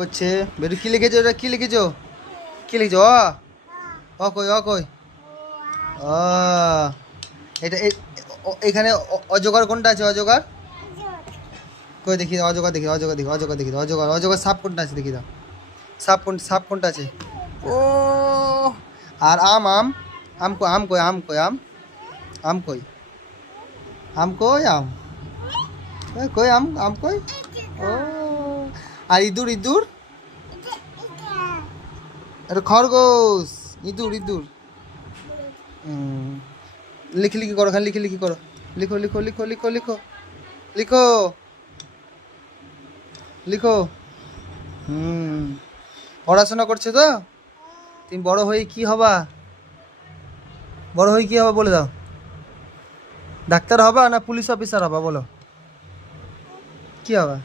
করছে বেরু? কি লিখেছো ওটা? কি লিখেছো? কি লিখেছো? অ কই, অ কই? ও, এটা এখানে অজগর কোনটা আছে? অজগর কই দেখি দাও, অজগর দেখি, অজগর দেখি, অজগর দেখি দাও, অজগর, অজগর। সাপ কোনটা আছে দেখি দাও, সাপ কোনটা আছে? ও, আর আম, আম, আম কই, আম কই, আম কই, আম, আম কই, আম কই, আম কই, আম, আম কই? ও, আর ইঁদুর, ইঁদুর, এটা খরগোশ। ইঁদুর, ইঁদুর। লিখি লিখি করো, খালি লিখি লিখি করো। লিখো লিখো লিখো লিখো লিখো লিখো লিখো। হুম, পড়াশোনা করছো তো? তুমি বড় হয়ে কি হবা? বড় হয়ে কি হবা বলে দাও। ডাক্তার হবা না পুলিশ অফিসার হবা? বলো কি হবা?